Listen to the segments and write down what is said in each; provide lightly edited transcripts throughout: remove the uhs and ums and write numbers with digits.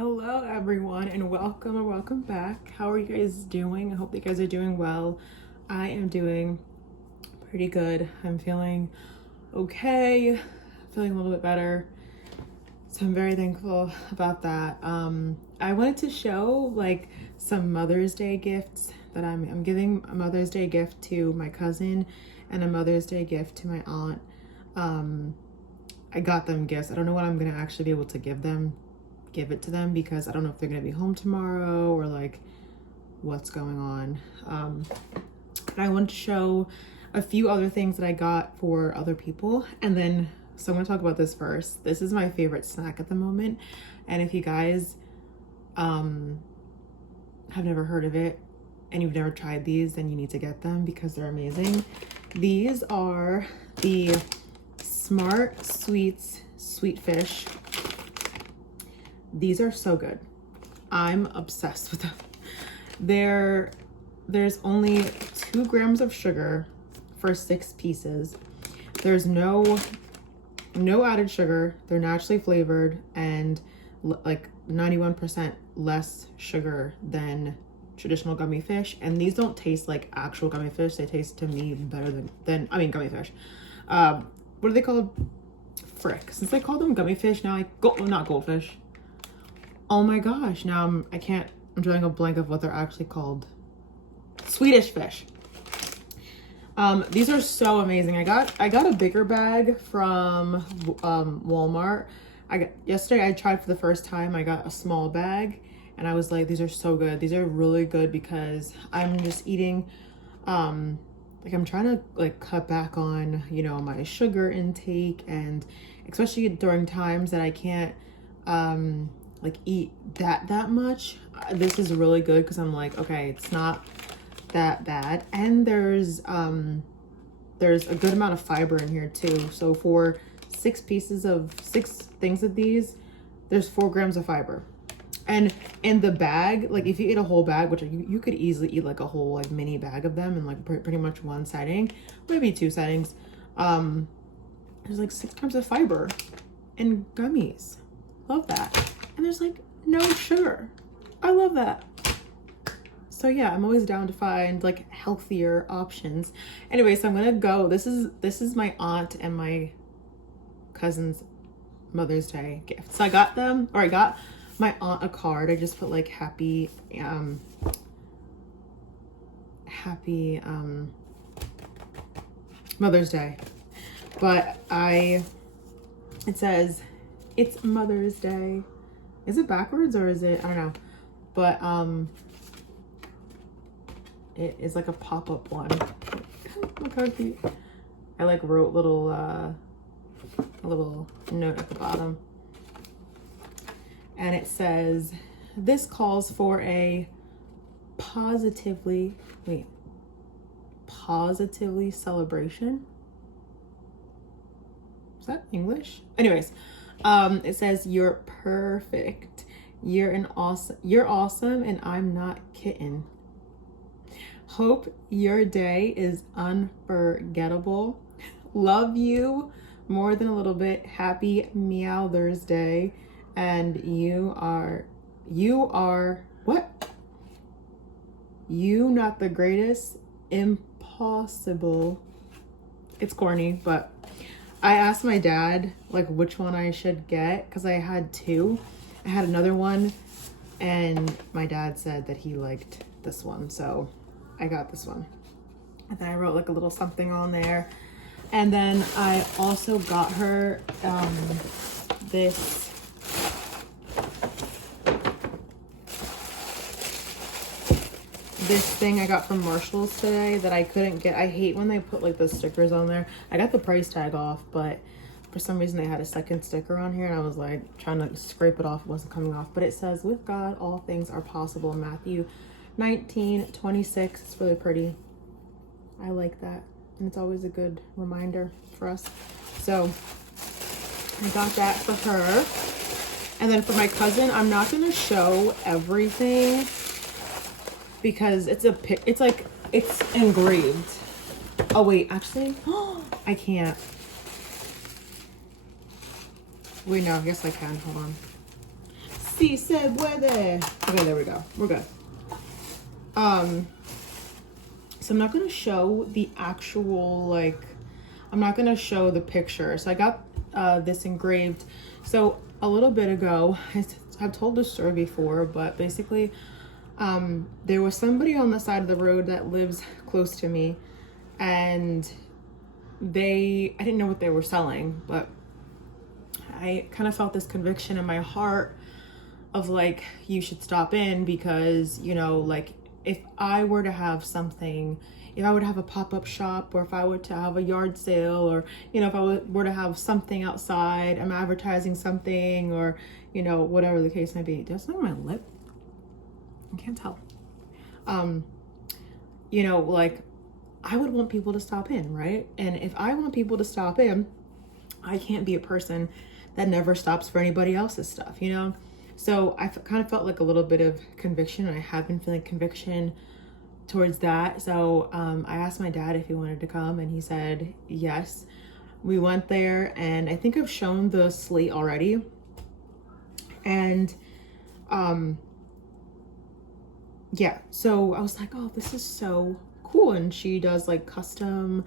Hello everyone and welcome or welcome back. How are you guys doing? I hope you guys are doing well. I am doing pretty good. I'm feeling okay, feeling a little bit better. So I'm very thankful about that. I wanted to show like some Mother's Day gifts that I'm giving a Mother's Day gift to my cousin and a Mother's Day gift to my aunt. I got them gifts. I don't know what I'm gonna actually be able to give it to them because I don't know if they're gonna be home tomorrow or like what's going on. I want to show a few other things that I got for other people, and then so I'm gonna talk about this first. This is my favorite snack at the moment, and if you guys have never heard of it and you've never tried these, then you need to get them because they're amazing. These are the Smart Sweets Sweet Fish. These are so good. I'm obsessed with them. There's only 2 grams of sugar for 6 pieces. There's no added sugar. They're naturally flavored and like 91% less sugar than traditional gummy fish. And these don't taste like actual gummy fish. They taste to me better than gummy fish. What are they called? Frick. Since they call them gummy fish, now not goldfish. Oh my gosh, now I'm drawing a blank of what they're actually called. Swedish fish. These are so amazing. I got a bigger bag from Walmart. Yesterday I tried for the first time. I got a small bag and I was like, these are so good. These are really good because I'm just eating like I'm trying to like cut back on, you know, my sugar intake, and especially during times that I can't like eat that much. This is really good because I'm like, okay, it's not that bad, and there's a good amount of fiber in here too. So for 6 things of these, there's 4 grams of fiber. And in the bag, like if you eat a whole bag, which you could easily eat like a whole like mini bag of them in like pretty much one setting, maybe 2 settings, there's like 6 grams of fiber and gummies. Love that. And there's like no sugar. I love that. So yeah, I'm always down to find like healthier options. Anyway, so I'm gonna go. This is my aunt and my cousin's Mother's Day gift. So I got my aunt a card. I just put like happy Mother's Day. But it says it's Mother's Day. Is it backwards or is it, I don't know, but it is like a pop-up one. Look how cute. I like wrote a little note at the bottom, and it says, this calls for a positively celebration. Is that English? Anyways, it says, you're perfect. You're awesome, and I'm not kitten. Hope your day is unforgettable. Love you more than a little bit. Happy Meowthers Day. And you are what? You not the greatest. Impossible. It's corny, but I asked my dad like which one I should get because I had 2. I had another one and my dad said that he liked this one, so I got this one. And then I wrote like a little something on there. And then I also got her this thing I got from Marshalls today that I couldn't get. I hate when they put like the stickers on there. I got the price tag off, but for some reason they had a second sticker on here and I was like trying to scrape it off. It wasn't coming off, but it says, with God all things are possible, Matthew 19:26. It's really pretty. I like that, and it's always a good reminder for us. So I got that for her. And then for my cousin, I'm not gonna show everything because it's engraved. Oh wait, actually, I can't. Wait, no, I guess I can. Hold on. Si se puede. Okay, there we go. We're good. So I'm not going to show the actual, like, I'm not going to show the picture. So I got this engraved. So a little bit ago, I've told this story before, but basically there was somebody on the side of the road that lives close to me, and I didn't know what they were selling, but I kind of felt this conviction in my heart of like, you should stop in, because, you know, like, if I were to have something, if I were to have a pop-up shop, or if I were to have a yard sale, or, you know, if I were to have something outside, I'm advertising something, or, you know, whatever the case may be. There's something on my lip. I can't tell. You know, like, I would want people to stop in, right? And if I want people to stop in, I can't be a person that never stops for anybody else's stuff, you know? So I kind of felt like a little bit of conviction, and I have been feeling conviction towards that. So I asked my dad if he wanted to come, and he said yes. We went there, and I think I've shown the slate already. And yeah, so I was like, oh, this is so cool. And she does like custom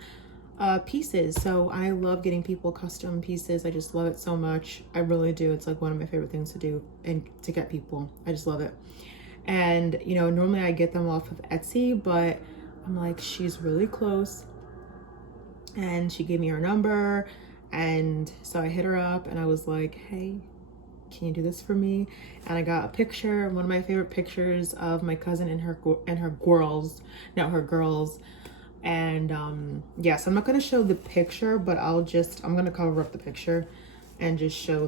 pieces. So I love getting people custom pieces. I just love it so much. I really do. It's like one of my favorite things to do and to get people. I just love it. And, you know, normally I get them off of Etsy, but I'm like, she's really close. And she gave me her number. And so I hit her up, and I was like, hey, can you do this for me? And I got a picture, one of my favorite pictures of my cousin and her girls. And yeah, so I'm not going to show the picture, but I'm going to cover up the picture and just show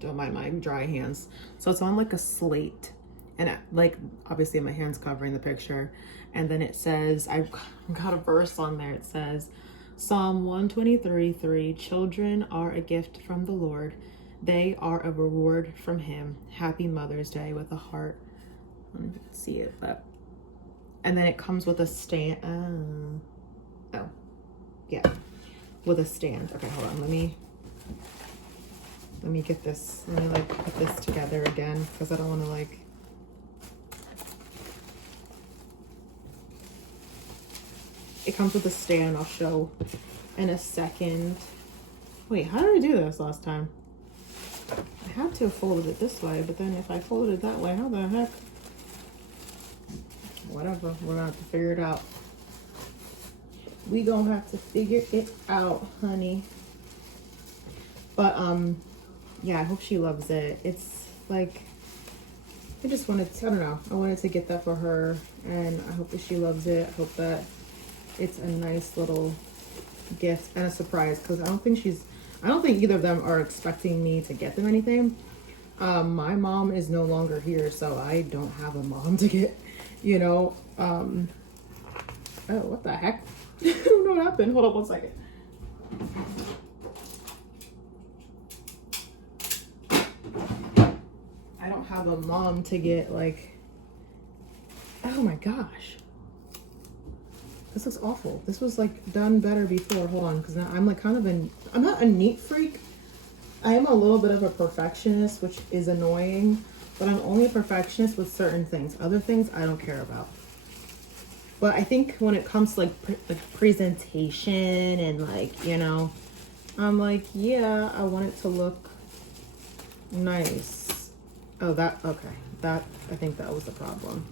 don't mind my dry hands. So it's on like a slate, and like, obviously my hand's covering the picture. And then it says, I've got a verse on there. It says, Psalm 123:3, children are a gift from the Lord. They are a reward from him. Happy Mother's Day, with a heart. I don't know if you can see it, but. And then it comes with a stand. Oh, yeah, with a stand. Okay, hold on. Let me get this. Let me like put this together again, because I don't want to like. It comes with a stand. I'll show in a second. Wait, how did I do this last time? I had to have folded it this way, but then if I folded it that way, how the heck? Whatever, we're gonna have to figure it out. We gonna have to figure it out, honey. But yeah, I hope she loves it. It's like, I just wanted to, I don't know, I wanted to get that for her, and I hope that she loves it. I hope that it's a nice little gift and a surprise, because I don't think either of them are expecting me to get them anything. My mom is no longer here, so I don't have a mom to get, you know. Oh, what the heck? I don't know what happened. Hold on 1 second. I don't have a mom to get, like, oh my gosh. This looks awful. This was like done better before. Hold on, because I'm like kind of I'm not a neat freak. I am a little bit of a perfectionist, which is annoying, but I'm only a perfectionist with certain things. Other things I don't care about. But I think when it comes to like presentation and like, you know, I'm like, yeah, I want it to look nice. Oh, okay. I think that was the problem.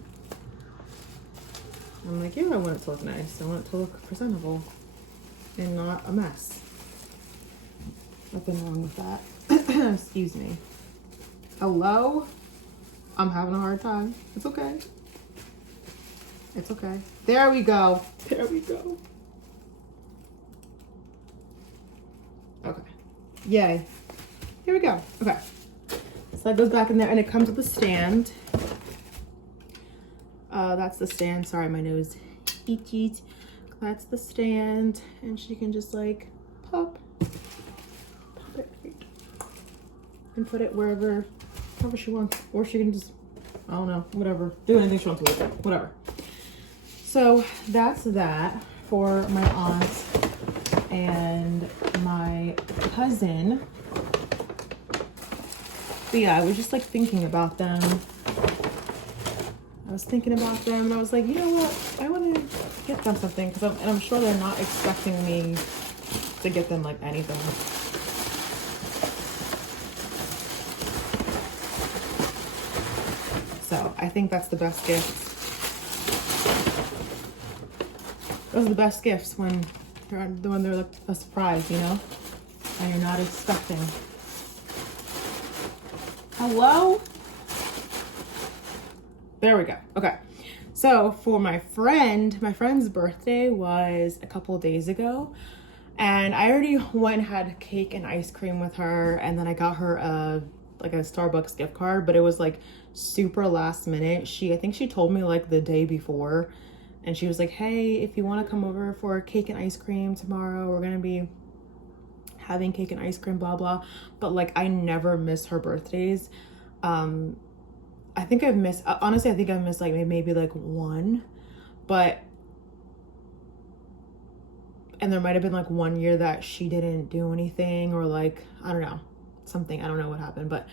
I'm like, yeah, I want it to look nice. I want it to look presentable and not a mess. Nothing wrong with that. Excuse me. Hello? I'm having a hard time. It's okay. It's okay. There we go. There we go. Okay. Yay. Here we go. Okay. So that goes back in there, and it comes with a stand. That's the stand. Sorry, my nose itchy. That's the stand, and she can just like pop it and put it however she wants, or she can just, I don't know, whatever, do anything she wants with it, whatever. So that's that for my aunt and my cousin. But yeah, I was just like thinking about them. I was thinking about them and I was like, you know what? I want to get them something because I'm sure they're not expecting me to get them like anything. So I think that's the best gift. Those are the best gifts when they're like a surprise, you know, and you're not expecting. Hello? There we go. Okay. So for my friend's birthday was a couple of days ago, and I already went and had cake and ice cream with her, and then I got her a Starbucks gift card, but it was like super last minute. I think she told me like the day before, and she was like, hey, if you want to come over for cake and ice cream tomorrow, we're gonna be having cake and ice cream, blah blah. But like, I never miss her birthdays. I think I've missed like maybe like one, and there might have been like 1 year that she didn't do anything, or like, I don't know, something, I don't know what happened, but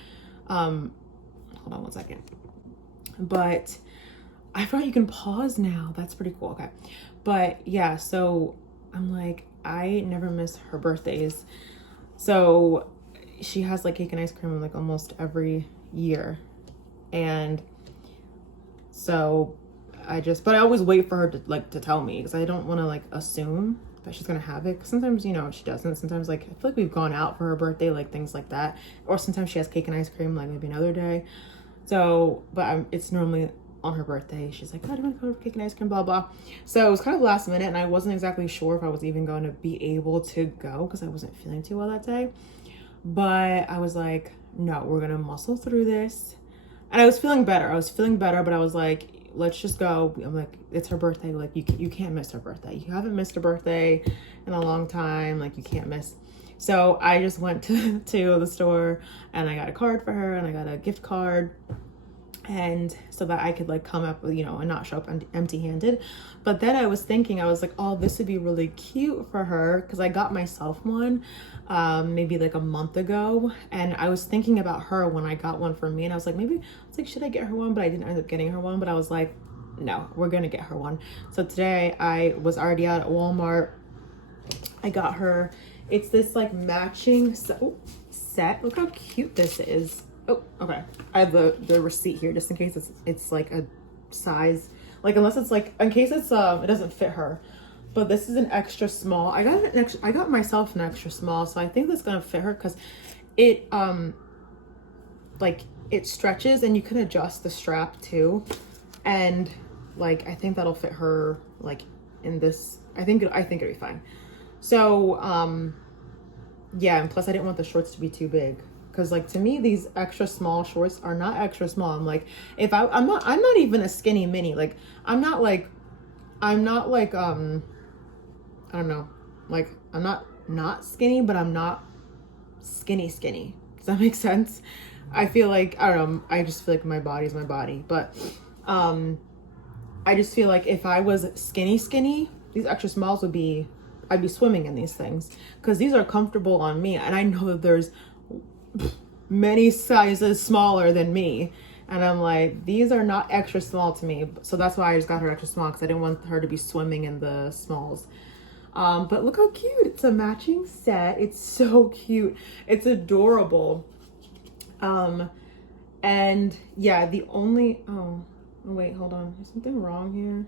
hold on one second. But I forgot you can pause now. That's pretty cool. Okay. But yeah, so I'm like, I never miss her birthdays. So she has like cake and ice cream like almost every year. And so but I always wait for her to tell me, because I don't want to like assume that she's gonna have it. 'Cause sometimes, you know, she doesn't. Sometimes like I feel like we've gone out for her birthday, like things like that. Or sometimes she has cake and ice cream like maybe another day. So, but it's normally on her birthday. She's like, oh, do you want to go for cake and ice cream, blah blah. So it was kind of last minute, and I wasn't exactly sure if I was even going to be able to go because I wasn't feeling too well that day. But I was like, no, we're gonna muscle through this. And I was feeling better. But I was like, let's just go. I'm like, it's her birthday. Like, you can't miss her birthday. You haven't missed a birthday in a long time. Like, you can't miss. So I just went to the store, and I got a card for her, and I got a gift card. And so that I could like come up, you know, and not show up empty-handed. But then I was thinking, I was like, oh, this would be really cute for her, because I got myself one maybe like a month ago, and I was thinking about her when I got one for me, and I was like, should I get her one? But I didn't end up getting her one. But I was like, no, we're gonna get her one. So today I was already out at Walmart. I got her, it's this like matching set. Look how cute this is. Oh, okay. I have the receipt here just in case it's like a size, like unless it's like, in case it's it doesn't fit her. But this is an extra small. I got myself an extra small, so I think that's gonna fit her, because it like it stretches and you can adjust the strap too, and like I think that'll fit her like in this. I think it'll be fine. So yeah, and plus I didn't want the shorts to be too big. Because like, to me, these extra small shorts are not extra small. I'm like, I'm not even a skinny mini. Like, I'm not like I don't know, like I'm not skinny, but I'm not skinny. Does that make sense? I feel like, I don't know, I just feel like my body's my body. But I just feel like if I was skinny, these extra smalls I'd be swimming in these things, because these are comfortable on me, and I know that there's many sizes smaller than me, and I'm like, these are not extra small to me. So that's why I just got her extra small, because I didn't want her to be swimming in the smalls. But look how cute. It's a matching set. It's so cute. It's adorable. And yeah, oh wait, hold on, there's something wrong here.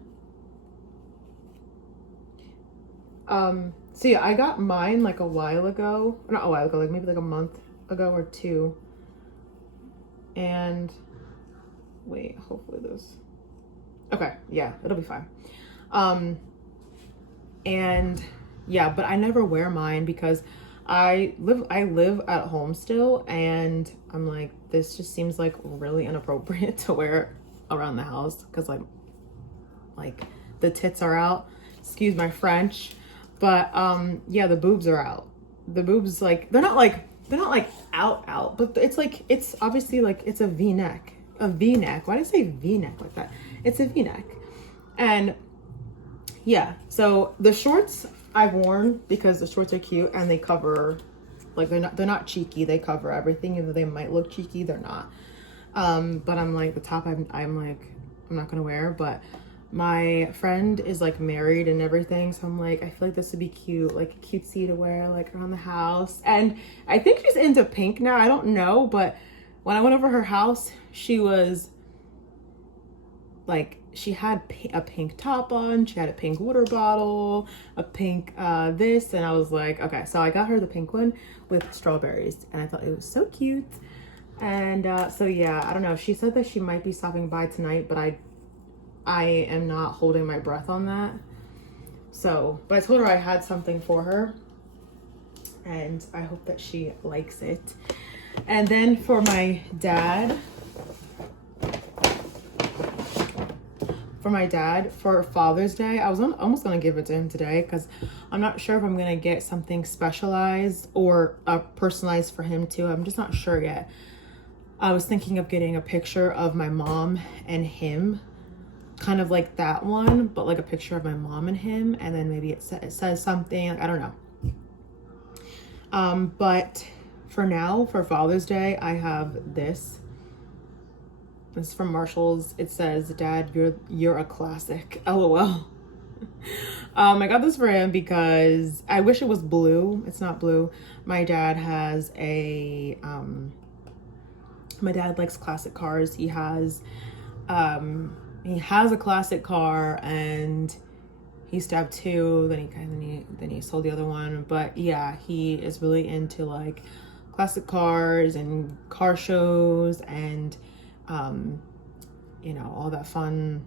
So yeah, I got mine like a while ago, not a while ago, like maybe like a month ago or two. And wait, hopefully this, okay, yeah, it'll be fine. And yeah, but I never wear mine because I live at home still, and I'm like, this just seems like really inappropriate to wear around the house, because like the tits are out, excuse my French, but yeah, the boobs are out. The boobs, like, they're not like out, but it's obviously like, it's a v-neck. Why did I say v-neck like that? It's a v-neck. And yeah, so the shorts I've worn because the shorts are cute and they cover like they're not cheeky. They cover everything. Even though they might look cheeky, they're not. But I'm like, the top I'm like, I'm not gonna wear. But my friend is like married and everything, so I'm like, I feel like this would be cute, like cutesy to wear like around the house. And I think she's into pink now. I don't know, but when I went over her house, she was like, she had a pink top on, she had a pink water bottle, a pink this, and I was like, okay. So I got her the pink one with strawberries, and I thought it was so cute. And so yeah, I don't know. She said that she might be stopping by tonight, but I am not holding my breath on that. So, but I told her I had something for her, and I hope that she likes it. And then for my dad, for Father's Day, I was almost gonna give it to him today because I'm not sure if I'm gonna get something specialized or personalized for him too. I'm just not sure yet. I was thinking of getting a picture of my mom and him, kind of like that one, but like a picture of my mom and him, and then maybe it says something, like, I don't know. But for now, for Father's Day, I have this. This is from Marshalls. It says, "Dad, you're a classic." LOL. I got this for him because I wish it was blue. It's not blue. My dad has a my dad likes classic cars. He has a classic car, and he used to have two, then he sold the other one. But yeah, he is really into like classic cars and car shows and you know, all that fun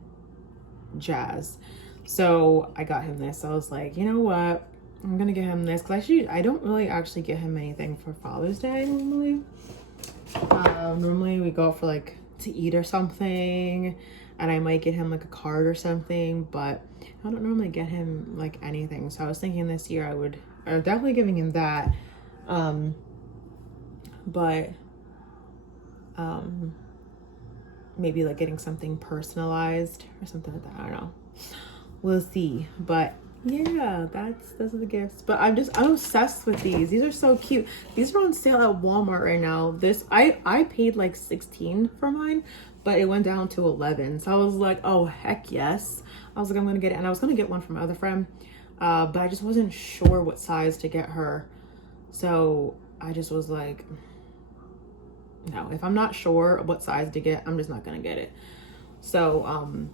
jazz. So I got him this. I was like, you know what, I'm gonna get him this because I don't really actually get him anything for Father's Day normally. Normally we go out for like to eat or something, and I might get him like a card or something, but I don't normally get him like anything. So I was thinking this year I would definitely giving him that. But maybe like getting something personalized or something like that. I don't know. We'll see. But yeah, those are the gifts. But I'm obsessed with these. These are so cute. These are on sale at Walmart right now. This I paid like $16 for mine, but it went down to $11. So I was like, oh heck yes. I was like, I'm gonna get it, and I was gonna get one from my other friend, but I just wasn't sure what size to get her. So I just was like, no, if I'm not sure what size to get, I'm just not gonna get it. So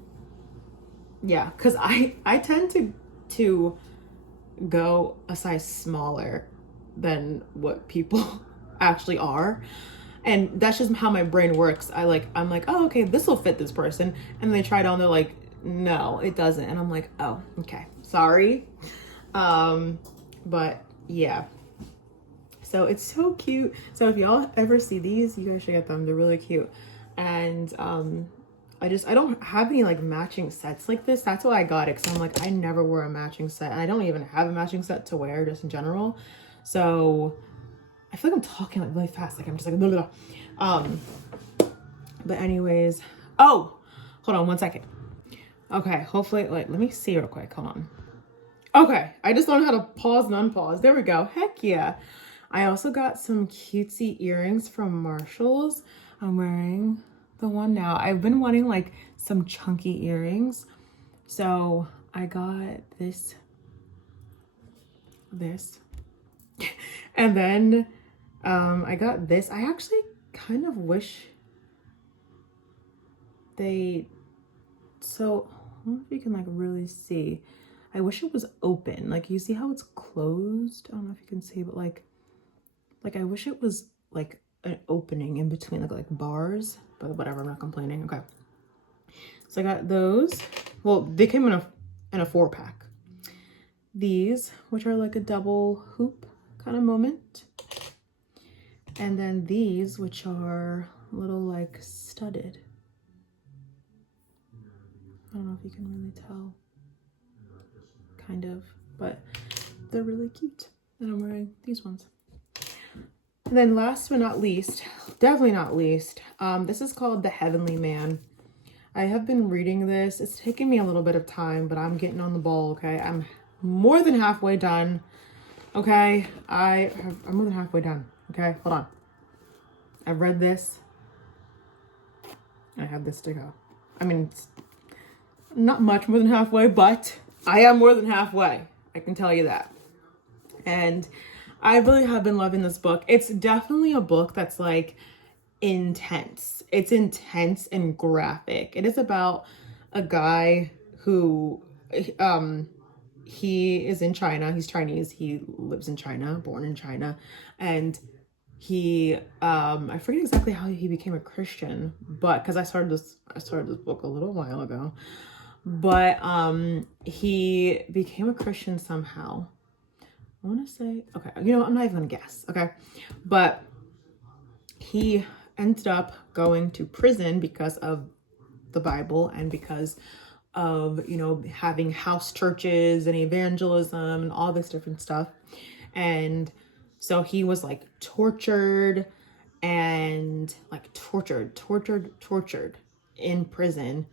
yeah, because I tend to go a size smaller than what people actually are, and that's just how my brain works. I'm like, oh okay, this will fit this person, and they try it on, they're like, no it doesn't, and I'm like, oh okay, sorry. But yeah, so it's so cute. So if y'all ever see these, you guys should get them. They're really cute. And I don't have any like matching sets like this. That's why I got it, because I'm like, I never wear a matching set, and I don't even have a matching set to wear just in general. So I feel like I'm talking like really fast, like I'm just like blah, blah, blah. But anyways, oh hold on one second. Okay, hopefully, like, let me see real quick, hold on. Okay, I just learned how to pause and unpause. There we go. Heck yeah. I also got some cutesy earrings from Marshalls. I'm wearing the one now. I've been wanting like some chunky earrings, so I got this and then I got this. I actually kind of wish so I don't know if you can like really see. I wish it was open. Like, you see how it's closed? I don't know if you can see, but like I wish it was like an opening in between like bars, but whatever, I'm not complaining. Okay, so I got those. Well, they came in a 4-pack. These, which are like a double hoop kind of moment, and then these, which are little like studded. I don't know if you can really tell, kind of, but they're really cute. And I'm wearing these ones. And then last but not least, definitely not least, this is called The Heavenly Man. I have been reading this. It's taken me a little bit of time, but I'm getting on the ball, okay? I'm more than halfway done. Okay, I'm more than halfway done. Okay, hold on. I've read this. I have this to go. I mean, it's not much more than halfway, but I am more than halfway. I can tell you that. And I really have been loving this book. It's definitely a book that's like intense. It's intense and graphic. It is about a guy who he is in China. He's Chinese. He lives in China, born in China. And he I forget exactly how he became a Christian, but because I started this book a little while ago. But he became a Christian somehow. I want to say, okay, I'm not even gonna guess, okay? But he ended up going to prison because of the Bible and because of, having house churches and evangelism and all this different stuff. And so he was like tortured and like tortured in prison.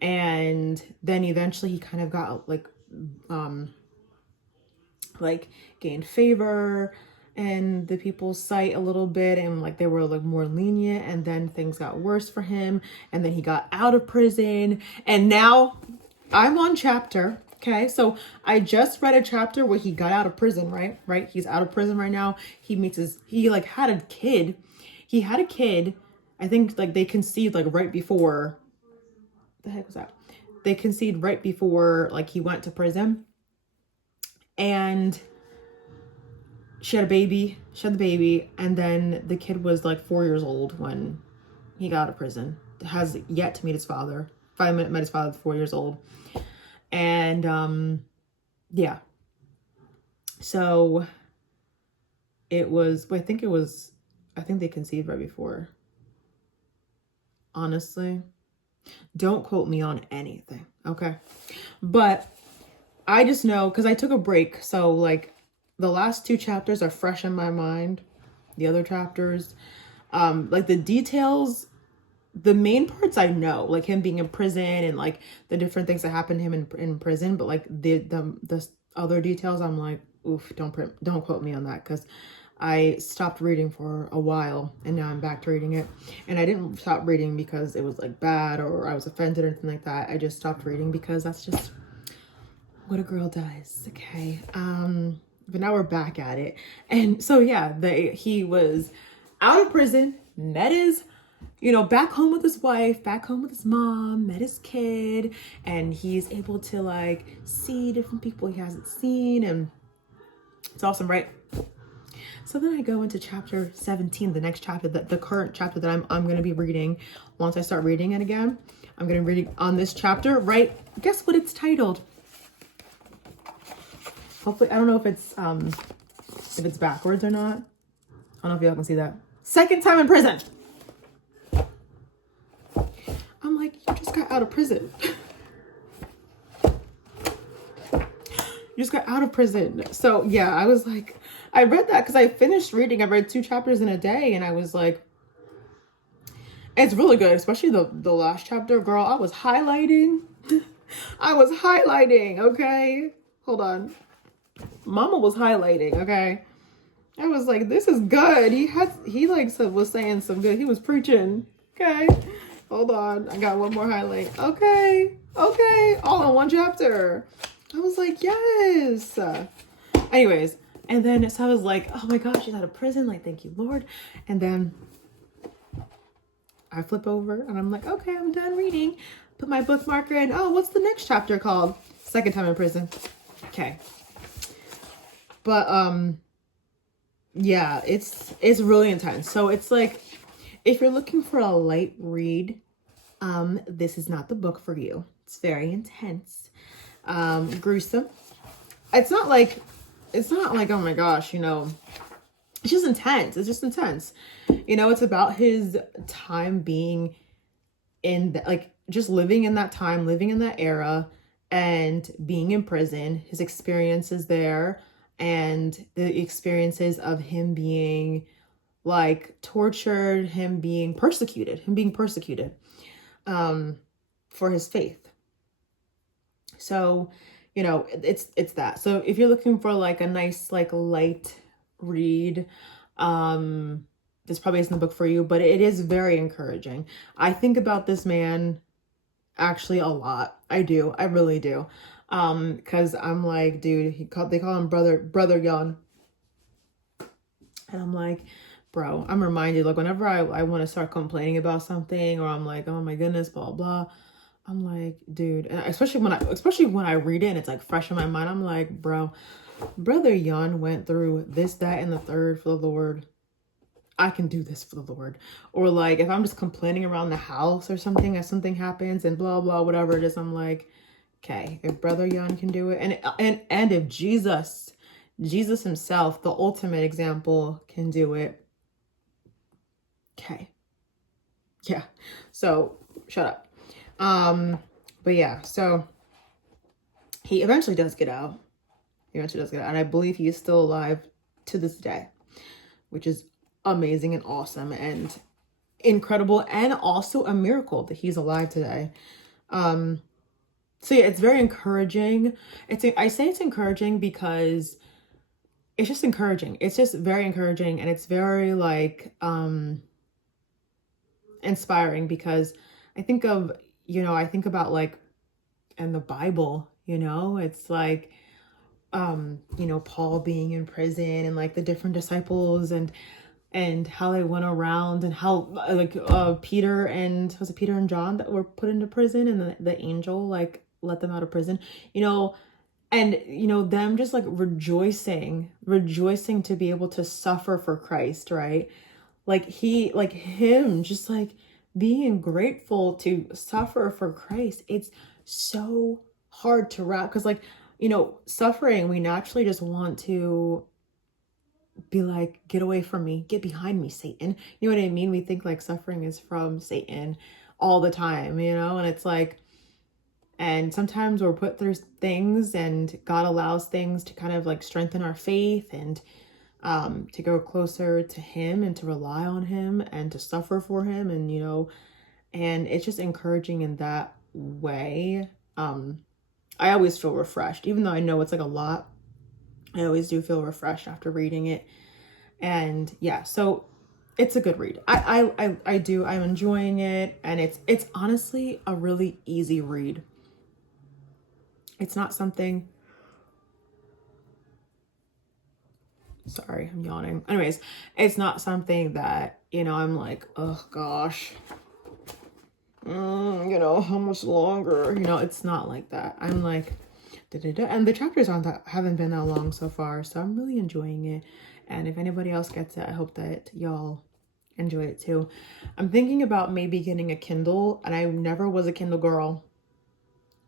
And then eventually he kind of got like gained favor in the people's sight a little bit, and like they were like more lenient, and then things got worse for him, and then he got out of prison, and now I'm on chapter, okay, so I just read a chapter where he got out of prison, right, he's out of prison right now. He like had a kid. I think like they conceived like right before, the heck was that, they conceived right before like he went to prison. And she had the baby, and then the kid was like 4 years old when he got out of prison. Has yet to meet his father. Finally met his father at 4 years old. And yeah. So it was, I think they conceived right before. Honestly, don't quote me on anything, okay? But I just know, because I took a break, so like the last 2 chapters are fresh in my mind. The other chapters, like the details, the main parts I know, like him being in prison and like the different things that happened to him in prison. But like the other details, I'm like, oof, don't quote me on that, because I stopped reading for a while and now I'm back to reading it. And I didn't stop reading because it was like bad or I was offended or anything like that. I just stopped reading because that's just what a girl does, okay? But now we're back at it. And so yeah, he was out of prison, met his, back home with his wife, back home with his mom, met his kid, and he's able to like see different people he hasn't seen, and it's awesome, right? So then I go into chapter 17, the next chapter, the current chapter that I'm going to be reading. Once I start reading it again, I'm going to be reading on this chapter, right? Guess what it's titled? Hopefully, I don't know if it's backwards or not. I don't know if y'all can see that. Second time in prison. I'm like, you just got out of prison. You just got out of prison. So yeah, I was like, I read that because I finished reading. I read 2 chapters in a day, and I was like, it's really good, especially the last chapter, girl. I was highlighting. Okay? Hold on. Mama was highlighting, okay? I was like, this is good. He was saying some good. He was preaching. Okay. Hold on. I got one more highlight. Okay. All in one chapter. I was like, yes. Anyways, and then so I was like, oh my gosh, she's out of prison. Like, thank you, Lord. And then I flip over and I'm like, okay, I'm done reading. Put my bookmarker in. Oh, what's the next chapter called? Second time in prison. Okay. But yeah, it's really intense. So it's like, if you're looking for a light read, this is not the book for you. It's very intense, gruesome. It's not like, oh my gosh, it's just intense. It's about his time being in just living in that time, living in that era, and being in prison, his experiences there, and the experiences of him being like tortured, him being persecuted for his faith. So, you know, it's that. So if you're looking for like a nice like light read, this probably isn't the book for you, but it is very encouraging. I think about this man actually a lot. I do. I really do. Because I'm like, dude, they call him brother Yon. And I'm like, bro, I'm reminded, like, whenever I want to start complaining about something, or I'm like, oh my goodness, blah blah, I'm like, dude, and especially when I read it and it's like fresh in my mind, I'm like, bro, brother Yon went through this, that, and the third for the Lord. I can do this for the Lord. Or like if I'm just complaining around the house or something, as something happens and blah blah, whatever it is, I'm like, okay, if brother Yon can do it, and if Jesus himself, the ultimate example, can do it, okay. Yeah. So shut up. But yeah, so he eventually does get out. And I believe he is still alive to this day, which is amazing and awesome and incredible, and also a miracle that he's alive today. So yeah, it's very encouraging. I say it's encouraging because it's just encouraging. It's just very encouraging, and it's very like inspiring, because I think about like in the Bible, it's like Paul being in prison, and like the different disciples, and how they went around, and how like Peter and John that were put into prison, and the angel like let them out of prison, and them just like rejoicing to be able to suffer for Christ, right? Like him just like being grateful to suffer for Christ. It's so hard to wrap, because like suffering, we naturally just want to be like, get away from me, get behind me, Satan. You know what I mean? We think like suffering is from Satan all the time, and it's like, and sometimes we're put through things, and God allows things to kind of like strengthen our faith, and to go closer to him, and to rely on him, and to suffer for him, and and it's just encouraging in that way. I always feel refreshed, even though I know it's like a lot. I always do feel refreshed after reading it. And yeah, so it's a good read. I'm enjoying it, and it's honestly a really easy read. It's not something, sorry, I'm yawning. Anyways, it's not something that, I'm like, oh gosh, how much longer? It's not like that. I'm like, da-da-da. And the chapters haven't been that long so far, so I'm really enjoying it. And if anybody else gets it, I hope that y'all enjoy it too. I'm thinking about maybe getting a Kindle, and I never was a Kindle girl.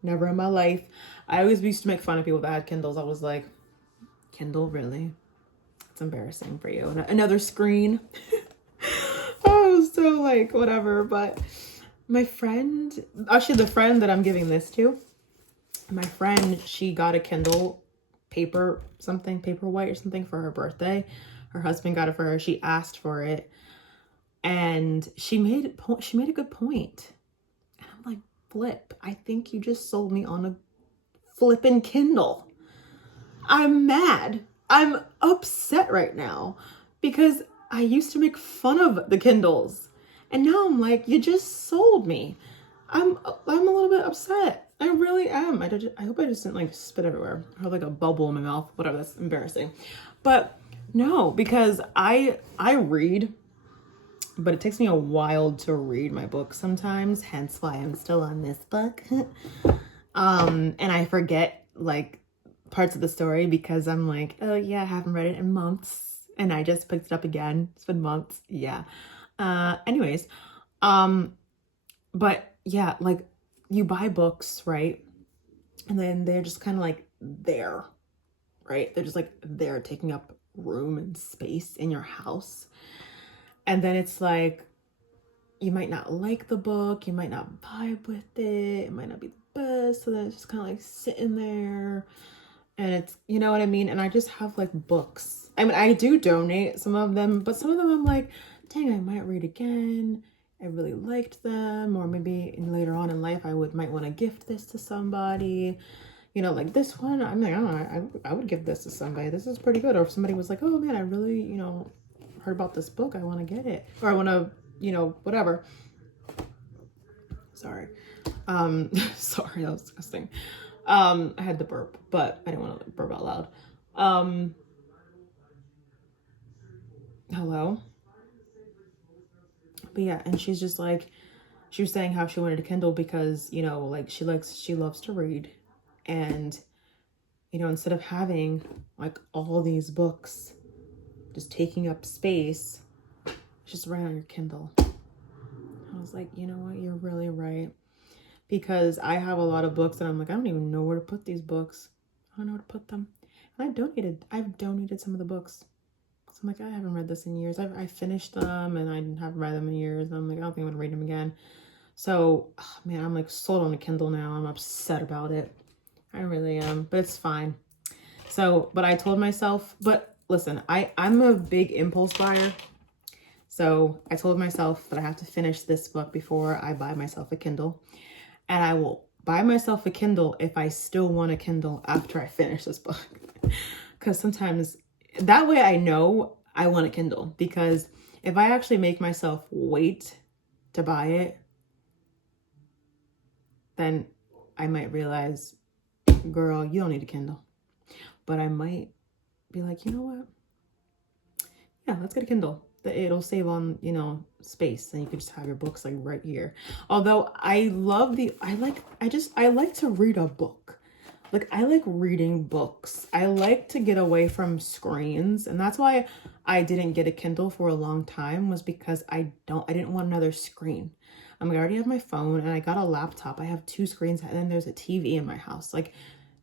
Never in my life. I always used to make fun of people that had Kindles. I was like, Kindle, really? It's embarrassing for you. Another screen. Oh, so like whatever. But my friend, actually the friend that I'm giving this to, my friend, she got a Kindle Paperwhite or something for her birthday. Her husband got it for her. She asked for it, and she made a good point. And I'm like, Flip, I think you just sold me on a flippin' Kindle. I'm mad. I'm upset right now, because I used to make fun of the Kindles, and now I'm like, you just sold me. I'm a little bit upset. I really am. I hope I just didn't like spit everywhere, or like a bubble in my mouth, whatever. That's embarrassing. But no, because I read, but it takes me a while to read my book sometimes, hence why I'm still on this book. And I forget like parts of the story, because I'm like, oh yeah, I haven't read it in months, and I just picked it up again. It's been months. Yeah. Anyways, but yeah, like you buy books, right? And then they're just kind of like there, right? They're just like there, taking up room and space in your house. And then it's like, you might not like the book, you might not vibe with it might not be the best. So then it's just kind of like sitting there, and it's, you know what I mean? And I just have like books. I mean, I do donate some of them, but some of them I'm like, dang, I might read again. I really liked them, or maybe later on in life might want to gift this to somebody, you know, like this one, I'm like, I don't know, I would give this to somebody. This is pretty good. Or if somebody was like, oh man, I really, you know, heard about this book, I want to get it, or I want to, you know, whatever. Sorry. Sorry, that was disgusting. I had to burp, but I didn't want to burp out loud. Hello. But yeah, and she's just like, she was saying how she wanted a Kindle because, you know, like she loves to read, and, you know, instead of having like all these books just taking up space, just write on your Kindle. I was like, you know what, you're really right. Because I have a lot of books and I'm like, I don't even know where to put these books. I don't know where to put them. And I've donated some of the books. So I'm like, I haven't read this in years. I finished them and I haven't read them in years. And I'm like, I don't think I'm gonna read them again. So, oh, man, I'm like sold on a Kindle now. I'm upset about it. I really am, but it's fine. So, but I told myself, but listen, I'm a big impulse buyer. So I told myself that I have to finish this book before I buy myself a Kindle. And I will buy myself a Kindle if I still want a Kindle after I finish this book. Because sometimes, that way I know I want a Kindle. Because if I actually make myself wait to buy it, then I might realize, girl, you don't need a Kindle. But I might be like, you know what? Yeah, let's get a Kindle. It'll save on, you know, space, and you can just have your books like right here. Although I like to read a book. Like, I like reading books. I like to get away from screens, and that's why I didn't get a Kindle for a long time, was because I didn't want another screen. I already have my phone and I got a laptop. I have 2 screens, and then there's a TV in my house. Like,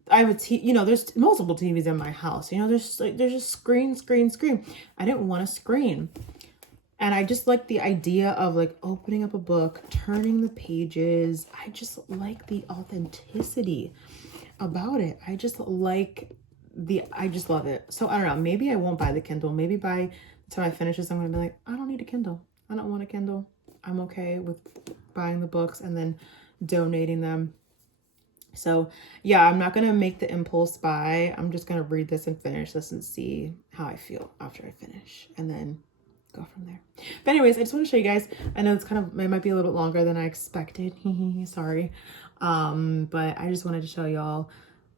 I have you know, there's multiple TVs in my house. You know, there's just screen. I didn't want a screen. And I just like the idea of like opening up a book, turning the pages. I just like the authenticity about it. I just love it. So I don't know, maybe I won't buy the Kindle. Maybe by the time I finish this, I'm gonna be like, I don't need a Kindle. I don't want a Kindle. I'm okay with buying the books and then donating them. So yeah, I'm not gonna make the impulse buy. I'm just gonna read this and finish this and see how I feel after I finish, and then go from there. But anyways, I just want to show you guys. I know it might be a little bit longer than I expected. Sorry. But I just wanted to show y'all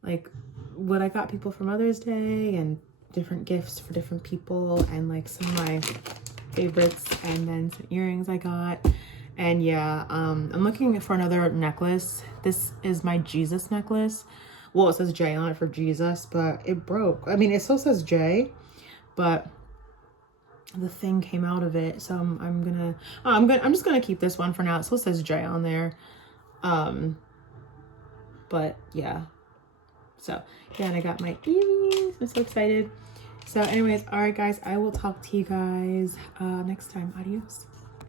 like what I got people for Mother's Day, and different gifts for different people, and like some of my favorites, and then some earrings I got. And yeah, I'm looking for another necklace. This is my Jesus necklace. Well, it says J on it for Jesus, but it broke. I mean, it still says J, but the thing came out of it. So I'm just gonna keep this one for now. It still says J on there. But yeah. So yeah, and I got my earrings. I'm so excited. So anyways, all right guys, I will talk to you guys next time. Adios.